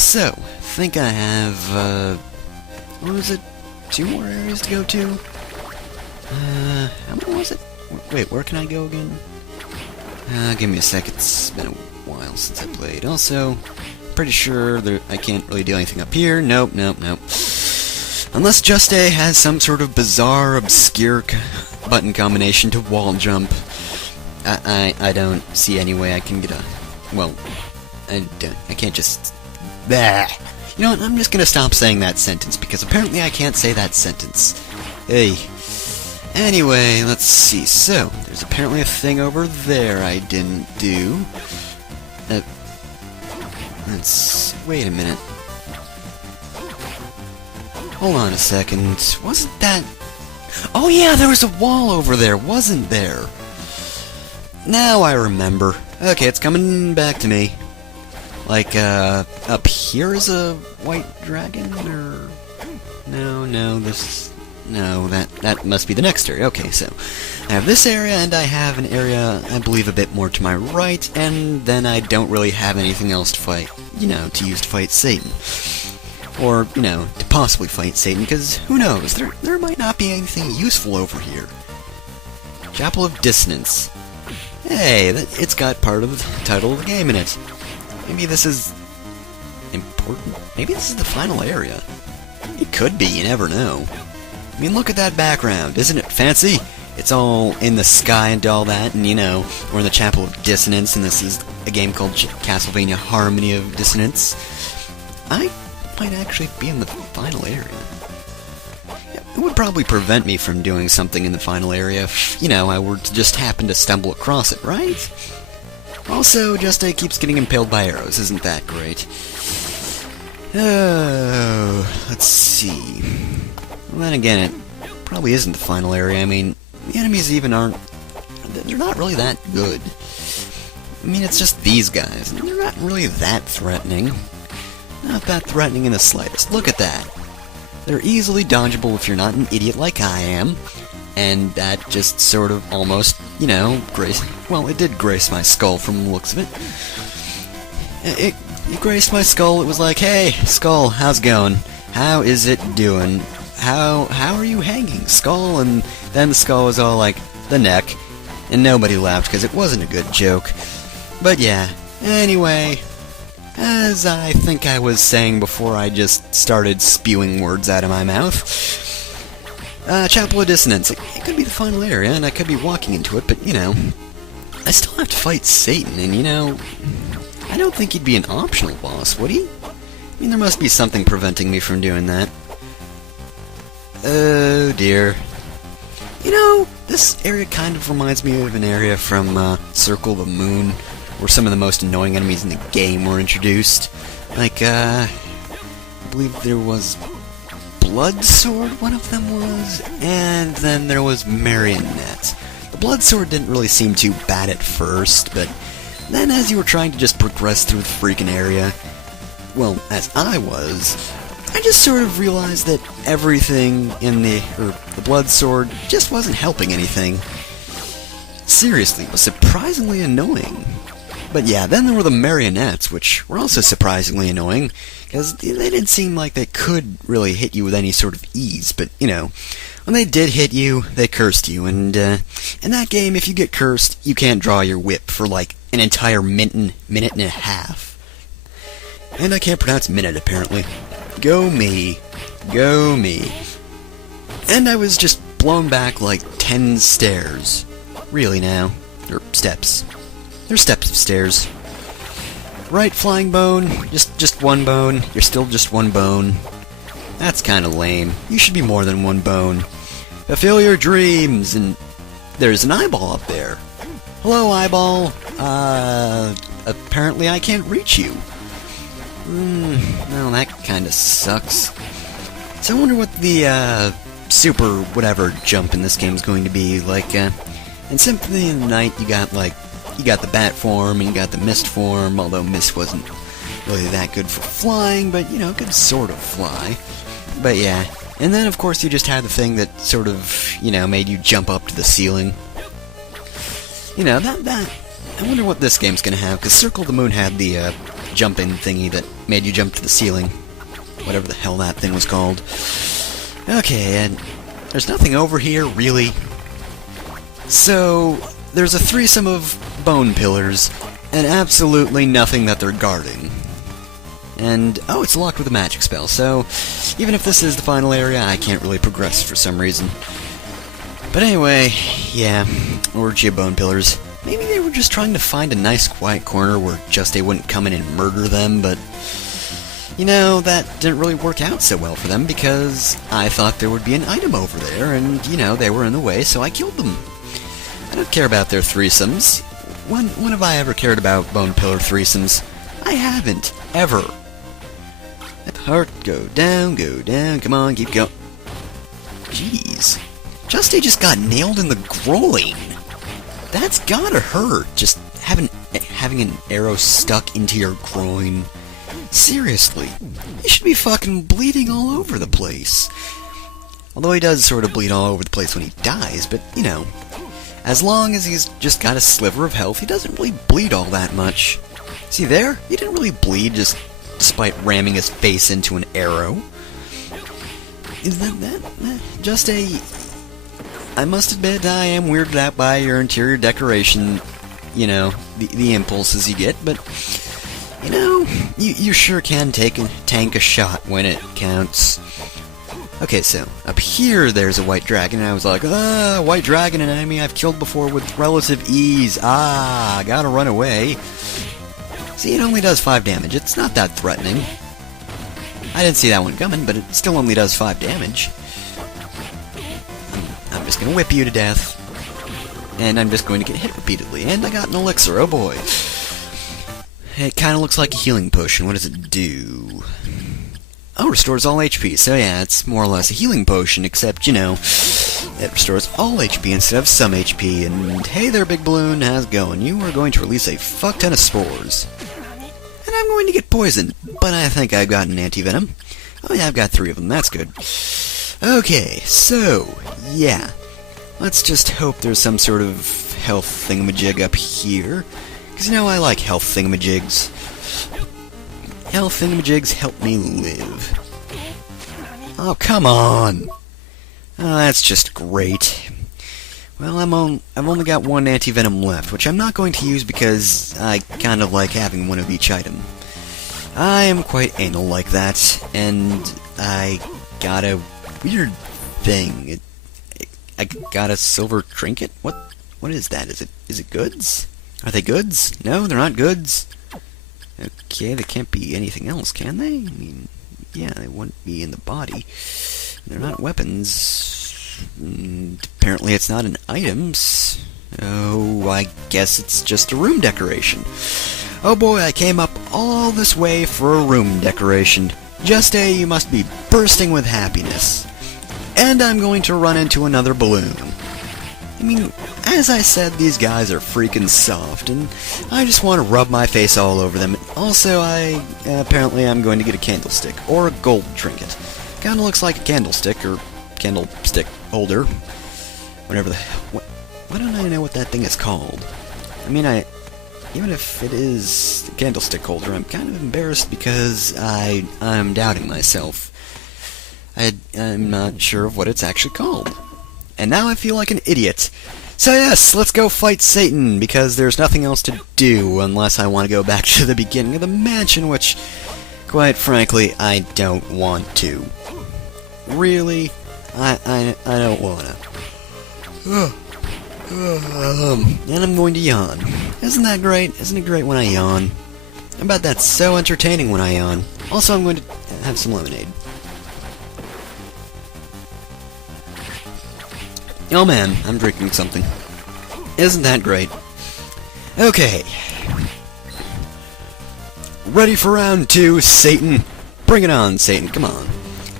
So, I think I have, what was it? 2 more areas to go to? How many was it? Wait, where can I go again? Give me a sec, it's been a while since I played. Also, pretty sure I can't really do anything up here. Nope. Unless Juste has some sort of bizarre, obscure button combination to wall jump. I don't see any way I can get a... Well, I can't just... Bah. You know what, I'm just gonna stop saying that sentence, because apparently I can't say that sentence. Hey. Anyway, let's see. So, there's apparently a thing over there I didn't do. Wait a minute. Hold on a second. Wasn't that... Oh yeah, there was a wall over there, wasn't there? Now I remember. Okay, it's coming back to me. Like, up here is a white dragon, or... No, that must be the next area. Okay, so, I have this area, and I have an area, I believe, a bit more to my right, and then I don't really have anything else to fight, to use to fight Satan. Or, to possibly fight Satan, because, who knows, there might not be anything useful over here. Chapel of Dissonance. Hey, it's got part of the title of the game in it. Maybe this is... important? Maybe this is the final area. It could be, you never know. I mean, look at that background, isn't it fancy? It's all in the sky and all that, and we're in the Chapel of Dissonance, and this is a game called Castlevania Harmony of Dissonance. I might actually be in the final area. It would probably prevent me from doing something in the final area if, I were to just happen to stumble across it, right? Also, Juste keeps getting impaled by arrows, isn't that great? Oh, let's see. Well, then again, it probably isn't the final area. I mean, the enemies even aren't... They're not really that good. I mean, it's just these guys. They're not really that threatening. Not that threatening in the slightest. Look at that. They're easily dodgeable if you're not an idiot like I am. And that just sort of almost, well, it did grace my skull from the looks of it. It graced my skull. It was like, hey, skull, how's it going? How is it doing? How are you hanging, skull? And then the skull was all like, the neck. And nobody laughed because it wasn't a good joke. But yeah, anyway, as I think I was saying before I just started spewing words out of my mouth, Chapel of Dissonance, it could be the final area, and I could be walking into it, but, I still have to fight Satan, and, I don't think he'd be an optional boss, would he? I mean, there must be something preventing me from doing that. Oh, dear. This area kind of reminds me of an area from, Circle of the Moon, where some of the most annoying enemies in the game were introduced. Like, I believe there was Blood Sword, one of them was, and then there was Marionette. The Blood Sword didn't really seem too bad at first, but then as you were trying to just progress through the freaking area, well, as I was, I just sort of realized that everything in the Blood Sword just wasn't helping anything. Seriously, it was surprisingly annoying. But yeah, then there were the marionettes, which were also surprisingly annoying, because they didn't seem like they could really hit you with any sort of ease, but, when they did hit you, they cursed you, and, in that game, if you get cursed, you can't draw your whip for, like, an entire minute and a half. And I can't pronounce minute, apparently. Go me. Go me. And I was just blown back like 10 stairs. Really now. Or steps. There's steps of stairs. Right, flying bone. Just one bone. You're still just one bone. That's kinda lame. You should be more than one bone. Fulfill your dreams, and there's an eyeball up there. Hello, eyeball. Apparently I can't reach you. Well, that kinda sucks. So I wonder what the, super whatever jump in this game is going to be. Like, in Symphony of the Night, you got the bat form, and you got the mist form, although mist wasn't really that good for flying, but, it could sort of fly. But yeah, and then of course you just had the thing that sort of, made you jump up to the ceiling. That, I wonder what this game's gonna have, because Circle of the Moon had the, jump-in thingy that made you jump to the ceiling. Whatever the hell that thing was called. Okay, and there's nothing over here, really. So, there's a threesome of bone pillars, and absolutely nothing that they're guarding. And, oh, it's locked with a magic spell, so even if this is the final area, I can't really progress for some reason. But anyway, yeah, orgy of bone pillars. Maybe they were just trying to find a nice quiet corner where Juste wouldn't come in and murder them, but, you know, that didn't really work out so well for them because I thought there would be an item over there, and, you know, they were in the way, so I killed them. I don't care about their threesomes. When have I ever cared about bone pillar threesomes? I haven't, ever. Let the heart go down, come on, keep going. Jeez. Juste just got nailed in the groin. That's gotta hurt, just having an arrow stuck into your groin. Seriously, you should be fucking bleeding all over the place. Although he does sort of bleed all over the place when he dies, but, you know, as long as he's just got a sliver of health, he doesn't really bleed all that much. See there? He didn't really bleed just despite ramming his face into an arrow. Is that Juste... I must admit, I am weirded out by your interior decoration, you know, the impulses you get, but, you know, you sure can tank a shot when it counts. Okay, so, up here there's a white dragon, and I was like, white dragon, an enemy I've killed before with relative ease. Gotta run away. See, it only does 5 damage. It's not that threatening. I didn't see that one coming, but it still only does 5 damage. I'm just gonna whip you to death. And I'm just going to get hit repeatedly. And I got an elixir, oh boy. It kinda looks like a healing potion. What does it do? Oh, restores all HP. So yeah, it's more or less a healing potion, except, you know, it restores all HP instead of some HP. And hey there, Big Balloon, how's it going? You are going to release a fuck ton of spores. And I'm going to get poisoned, but I think I've got an anti-venom. Oh yeah, I've got 3 of them, that's good. Okay, so, yeah. Let's just hope there's some sort of health thingamajig up here. Because, you know, I like health thingamajigs. Health thingamajigs help me live. Oh, come on! Oh, that's just great. Well, I've only got 1 anti-venom left, which I'm not going to use because I kind of like having 1 of each item. I am quite anal like that, and I got a weird thing. I got a silver trinket? What is that? Is it goods? Are they goods? No, they're not goods. Okay, they can't be anything else, can they? I mean, yeah, they wouldn't be in the body. They're not weapons. Apparently it's not an item. Oh, I guess it's just a room decoration. Oh boy, I came up all this way for a room decoration. Juste, you must be bursting with happiness. And I'm going to run into another balloon. I mean, as I said, these guys are freaking soft, and I just want to rub my face all over them. Also, apparently I'm going to get a candlestick, or a gold trinket. Kinda looks like a candlestick, or candlestick holder. Whatever the hell. Why don't I know what that thing is called? I mean, even if it is a candlestick holder, I'm kind of embarrassed because I'm doubting myself. I'm not sure of what it's actually called. And now I feel like an idiot. So yes, let's go fight Satan, because there's nothing else to do unless I want to go back to the beginning of the mansion, which, quite frankly, I don't want to. Really? I don't wanna. And I'm going to yawn. Isn't that great? Isn't it great when I yawn? I bet that's so entertaining when I yawn. Also, I'm going to have some lemonade. Oh man, I'm drinking something. Isn't that great? Okay. Ready for round 2, Satan? Bring it on, Satan, come on.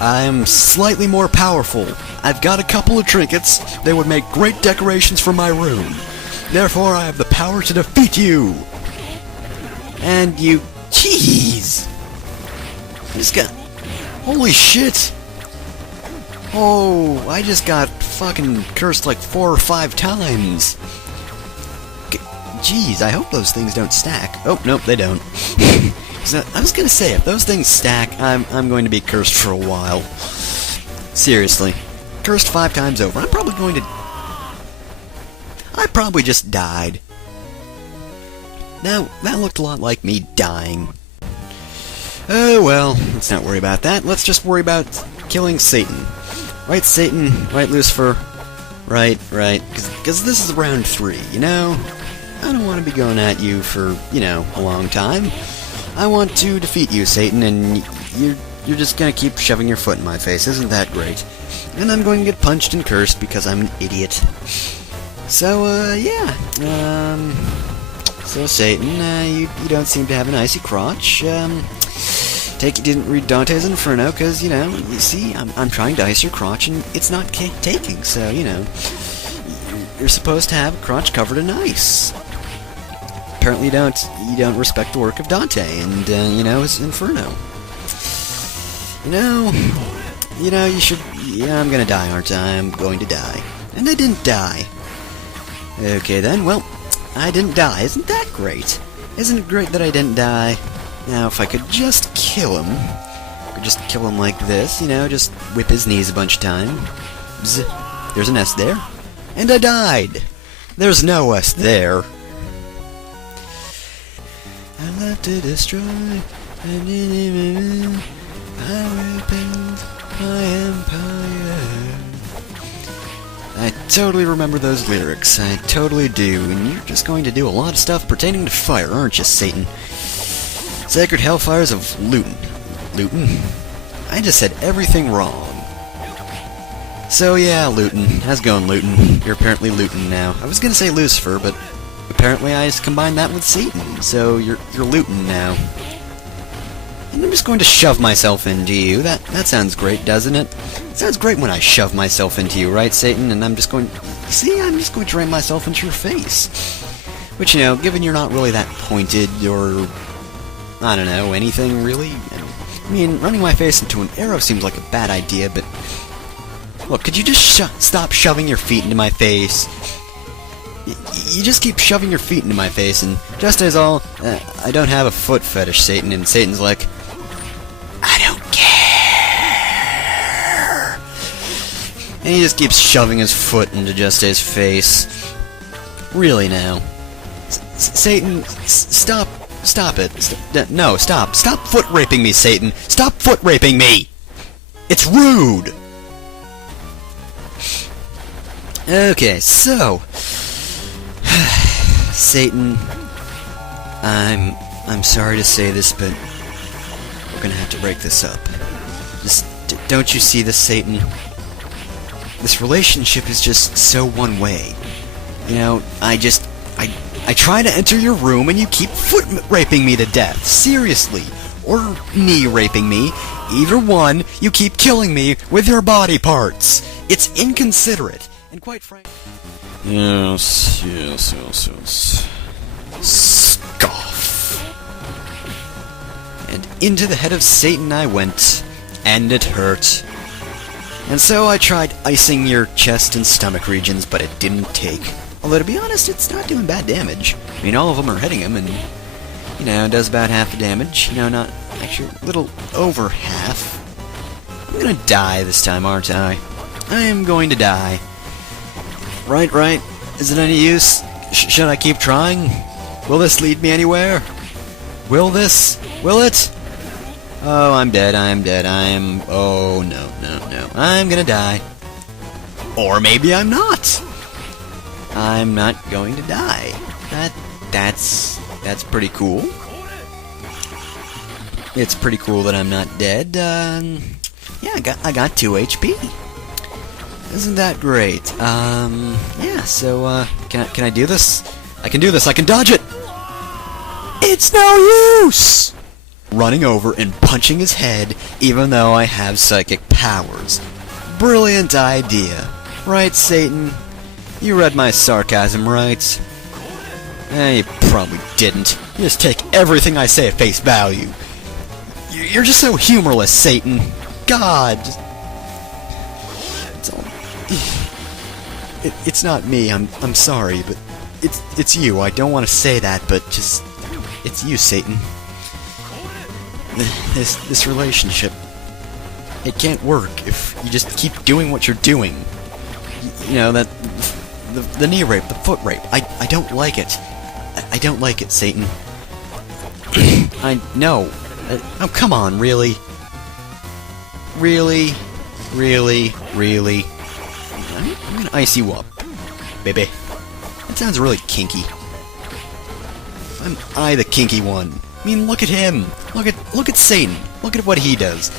I'm slightly more powerful. I've got a couple of trinkets that would make great decorations for my room. Therefore, I have the power to defeat you. And you... Jeez! I just got... Holy shit! Oh, I just got fucking cursed like 4 or 5 times. Jeez, I hope those things don't stack. Oh, nope, they don't. 'Cause I was gonna say, if those things stack, I'm going to be cursed for a while. Seriously. Cursed 5 times over. I probably just died. Now, that looked a lot like me dying. Oh well, let's not worry about that. Let's just worry about killing Satan. Right, Satan? Right, Lucifer? Right. Because this is round 3, you know? I don't want to be going at you for, you know, a long time. I want to defeat you, Satan, and you're just gonna keep shoving your foot in my face. Isn't that great? And I'm going to get punched and cursed because I'm an idiot. So, yeah. So, Satan, you don't seem to have an icy crotch. Take you didn't read Dante's Inferno, because, you know, you see, I'm trying to ice your crotch, and it's not taking, so, you know, you're supposed to have a crotch covered in ice. Apparently you don't respect the work of Dante, and, you know, his Inferno. You know, you should, yeah, I'm gonna die, aren't I? I'm going to die. And I didn't die. Okay then, well, I didn't die. Isn't that great? Isn't it great that I didn't die? Now, if I could just kill him, like this, you know, just whip his knees a bunch of times. Bzz. There's an S there. And I died! There's no S there. I love to destroy, and I will build my empire. I totally remember those lyrics. I totally do. And you're just going to do a lot of stuff pertaining to fire, aren't you, Satan? Sacred Hellfires of Luton. Luton? I just said everything wrong. So yeah, Luton. How's it going, Luton? You're apparently Luton now. I was gonna say Lucifer, but apparently I just combined that with Satan. So you're Luton now. And I'm just going to shove myself into you. That sounds great, doesn't it? It sounds great when I shove myself into you, right, Satan? And I'm just going to ram myself into your face. Which, you know, given you're not really that pointed, or I don't know, anything really. I mean, running my face into an arrow seems like a bad idea, but look, could you just stop shoving your feet into my face? You just keep shoving your feet into my face, and just as all, I don't have a foot fetish, Satan, and Satan's like, I don't care. And he just keeps shoving his foot into Juste's face. Really now. Satan, stop it. No, stop foot raping me, Satan. Stop foot raping me. It's rude. Okay, so Satan, I'm sorry to say this, but we're gonna have to break this up. Just don't you see this, Satan? This relationship is just so one way. You know, I try to enter your room and you keep foot raping me to death. Seriously. Or knee raping me. Either one, you keep killing me with your body parts. It's inconsiderate. And quite frankly... Yes. Scoff. And into the head of Satan I went, and it hurt. And so I tried icing your chest and stomach regions, but it didn't take. Although, to be honest, it's not doing bad damage. I mean, all of them are hitting him, and, you know, it does about half the damage. You know, not actually a little over half. I'm gonna die this time, aren't I? I am going to die. Right. Is it any use? Should I keep trying? Will this lead me anywhere? Will it? Oh, I'm dead. Oh, no. I'm gonna die. Or maybe I'm not. I'm not going to die. That's pretty cool. It's pretty cool that I'm not dead. Yeah, I got 2 HP. Isn't that great? Yeah, so, can I do this? I can do this, I can dodge it! It's no use! Running over and punching his head, even though I have psychic powers. Brilliant idea. Right, Satan? You read my sarcasm, right? You probably didn't. You just take everything I say at face value. You're just so humorless, Satan. God, it's not me. I'm sorry, but it's you. I don't want to say that, but just it's you, Satan. this relationship, it can't work if you just keep doing what you're doing. You know, that the knee rape, the foot rape. I don't like it. I don't like it, Satan. I know. Oh, come on, really? Really? Really? Really? I'm gonna ice you up, baby. That sounds really kinky. I'm the kinky one. I mean, look at him. Look at Satan. Look at what he does.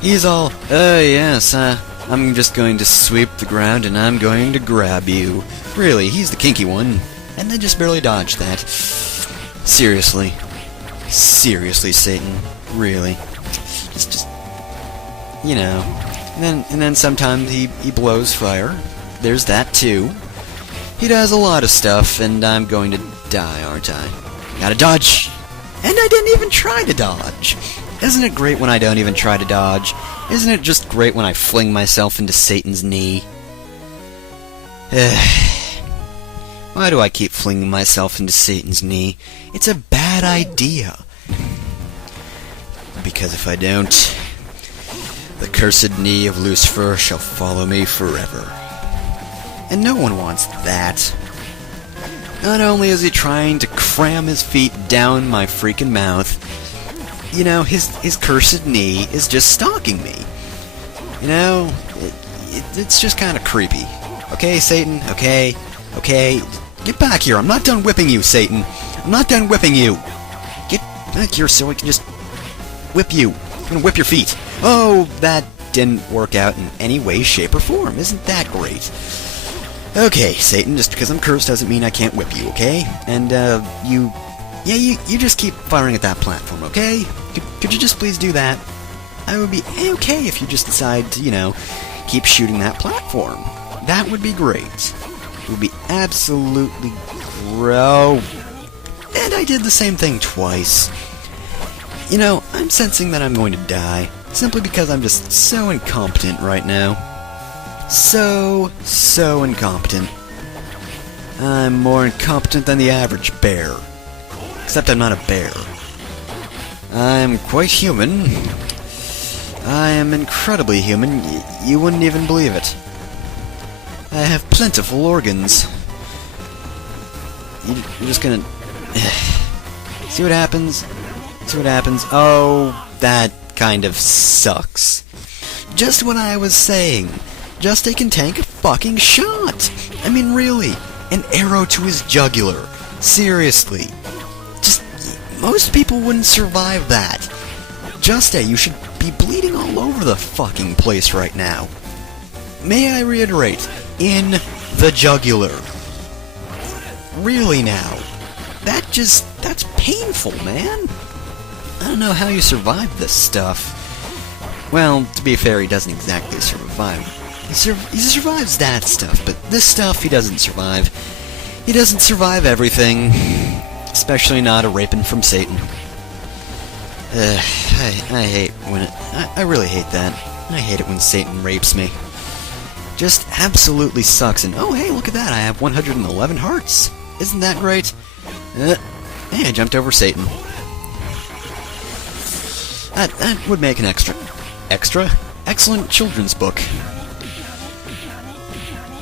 He's all, yes, I'm just going to sweep the ground and I'm going to grab you. Really, he's the kinky one. And then just barely dodged that. Seriously. Seriously, Satan. Really. Just, you know. And then sometimes he blows fire. There's that too. He does a lot of stuff, and I'm going to die, aren't I? Gotta dodge! And I didn't even try to dodge! Isn't it great when I don't even try to dodge? Isn't it just great when I fling myself into Satan's knee? Why do I keep flinging myself into Satan's knee? It's a bad idea. Because if I don't, the cursed knee of Lucifer shall follow me forever. And no one wants that. Not only is he trying to cram his feet down my freaking mouth, you know, his cursed knee is just stalking me. You know, it's just kind of creepy. Okay, Satan? Okay? Okay? Get back here. I'm not done whipping you, Satan. I'm not done whipping you. Get back here so I can just whip you. I'm gonna whip your feet. Oh, that didn't work out in any way, shape, or form. Isn't that great? Okay, Satan, just because I'm cursed doesn't mean I can't whip you, okay? And, you just keep firing at that platform, okay? Could you just please do that? I would be okay if you just decide to, you know, keep shooting that platform. That would be great. It would be absolutely And I did the same thing twice. You know, I'm sensing that I'm going to die, simply because I'm just so incompetent right now. So incompetent. I'm more incompetent than the average bear. Except I'm not a bear. I'm quite human. I am incredibly human. You wouldn't even believe it. I have plentiful organs. You're just gonna... See what happens? See what happens? Oh, that kind of sucks. Just what I was saying. Juste can tank a fucking shot! I mean, really, an arrow to his jugular. Seriously. Just, most people wouldn't survive that. Juste, you should be bleeding all over the fucking place right now. May I reiterate, in the jugular. Really now. That's painful, man. I don't know how you survive this stuff. Well, to be fair, he doesn't exactly survive. He survives that stuff, but this stuff he doesn't survive. He doesn't survive everything, especially not a raping from Satan. I hate when I really hate that. I hate it when Satan rapes me. Just absolutely sucks. And oh hey, look at that! I have 111 hearts. Isn't that great? Hey, I jumped over Satan. That would make an extra excellent children's book.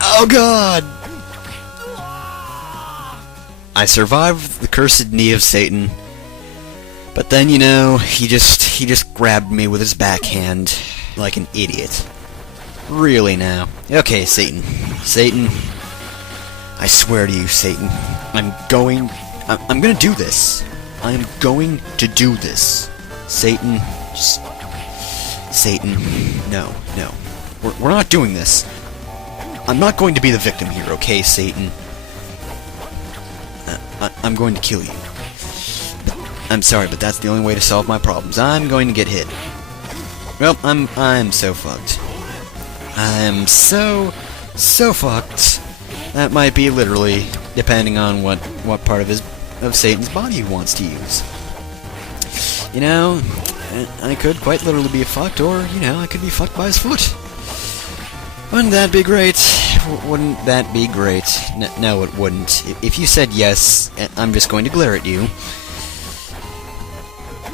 Oh god! I survived the cursed knee of Satan, but then, you know, he just grabbed me with his backhand like an idiot. Really now. Okay, Satan. Satan. I swear to you, Satan. I'm gonna do this. I'm going to do this. Satan, just... Satan. No. We're not doing this. I'm not going to be the victim here, okay, Satan? I'm going to kill you. I'm sorry, but that's the only way to solve my problems. I'm going to get hit. Well, I'm so fucked. I'm so fucked. That might be literally, depending on what part of Satan's body he wants to use. You know, I could quite literally be fucked, or, you know, I could be fucked by his foot. Wouldn't that be great? Wouldn't that be great? No, it wouldn't. If you said yes, I'm just going to glare at you.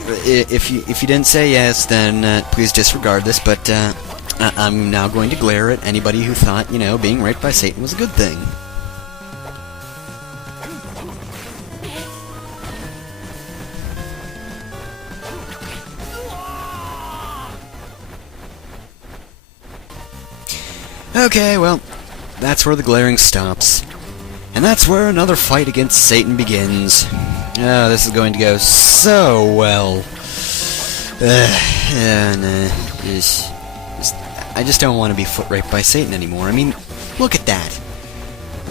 if you didn't say yes, then please disregard this, but I'm now going to glare at anybody who thought, you know, being raped by Satan was a good thing. Okay, well, that's where the glaring stops. And that's where another fight against Satan begins. Oh, this is going to go so well. I just don't want to be foot raped by Satan anymore. I mean, look at that.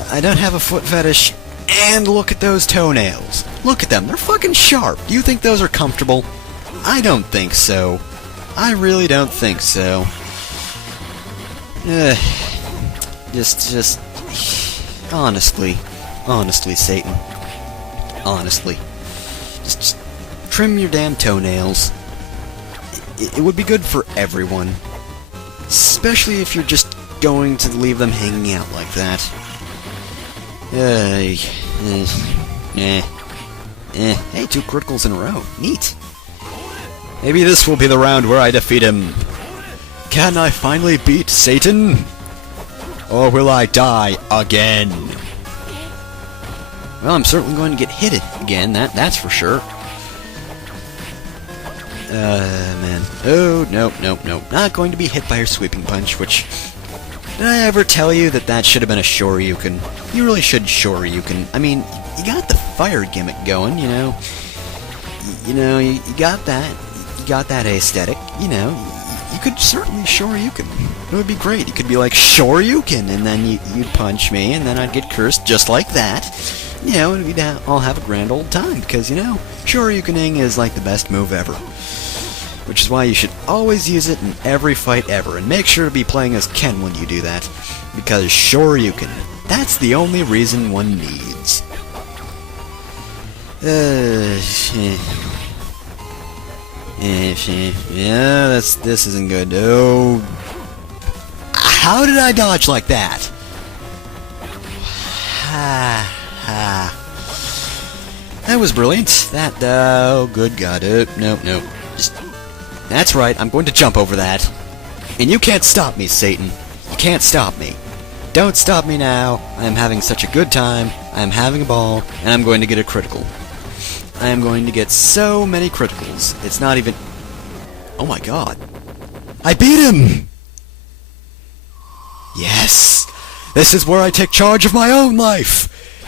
I don't have a foot fetish, and look at those toenails. Look at them, they're fucking sharp. Do you think those are comfortable? I don't think so. I really don't think so. Honestly, Satan. Honestly. Just trim your damn toenails. It would be good for everyone. Especially if you're just going to leave them hanging out like that. Hey, 2 criticals in a row. Neat. Maybe this will be the round where I defeat him. Can I finally beat Satan? Or will I die again? Well, I'm certainly going to get hit again, that's for sure. Man. Oh, nope. Not going to be hit by her sweeping punch, which... Did I ever tell you that should have been a Shoryuken? You really should Shoryuken. I mean, you got the fire gimmick going, you know. You got that. You got that aesthetic, you know. You could certainly Shoryuken. It would be great. You could be like, Shoryuken, and then you'd punch me, and then I'd get cursed just like that. You know, and we'd all have a grand old time, because, you know, Shoryukening is like the best move ever. Which is why you should always use it in every fight ever, and make sure to be playing as Ken when you do that. Because Shoryuken, that's the only reason one needs. Yeah, this isn't good. Oh, how did I dodge like that? That was brilliant. Oh, good God. Nope. That's right, I'm going to jump over that. And you can't stop me, Satan. You can't stop me. Don't stop me now. I'm having such a good time. I'm having a ball, and I'm going to get a critical. I am going to get so many criticals. It's not even... Oh my God. I beat him! Yes! This is where I take charge of my own life!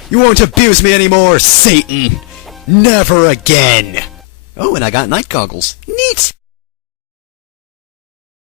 You won't abuse me anymore, Satan! Never again! Oh, and I got night goggles. Neat!